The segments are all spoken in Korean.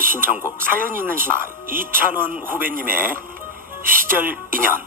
신청곡 사연 있는 신 아, 이찬원 후배님의 시절 인연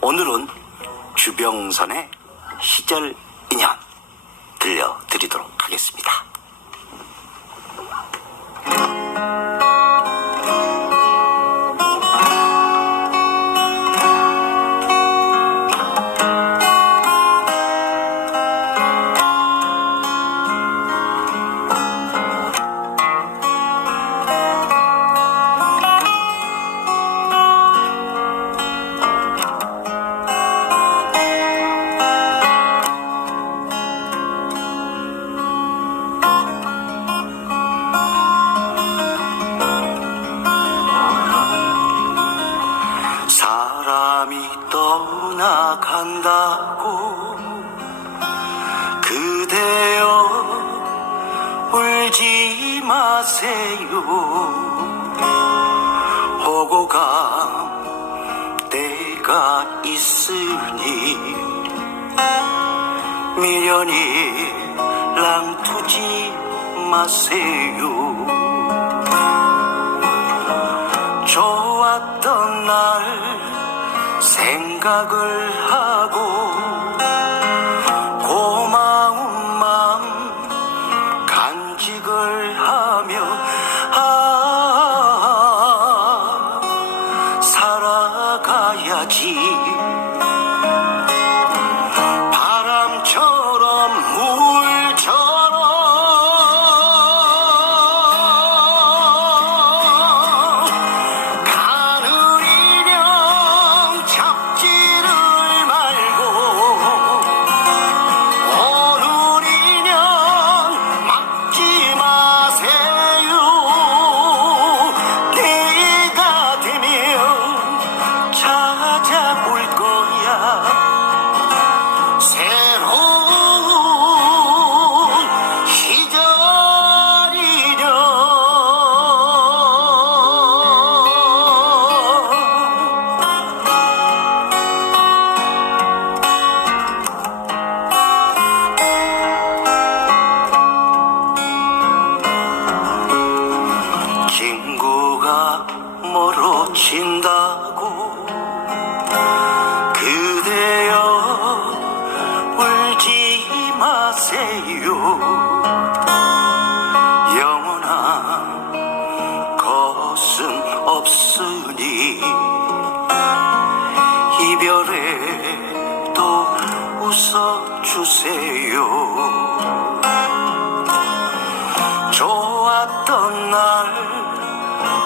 오늘은 주병선의 시절 인연 들려드리도록 하겠습니다. 사람이 떠나간다고 그대여 울지 마세요. 간 때가 있으니 미련이 랑투지 마세요. 좋았던 날 생각을 하고 멀어진다고 그대여 울지 마세요. 영원한 것은 없으니 이별에도 웃어주세요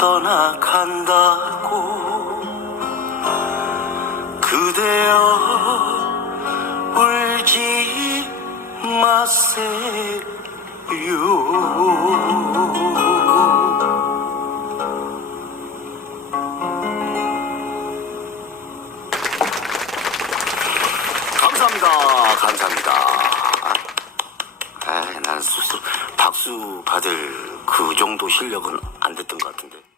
떠나간다고 그대여 울지 마세요 감사합니다. 감사합니다. 아, 스스로 박수 받을 그 정도 실력은 안 됐던 것 같은데.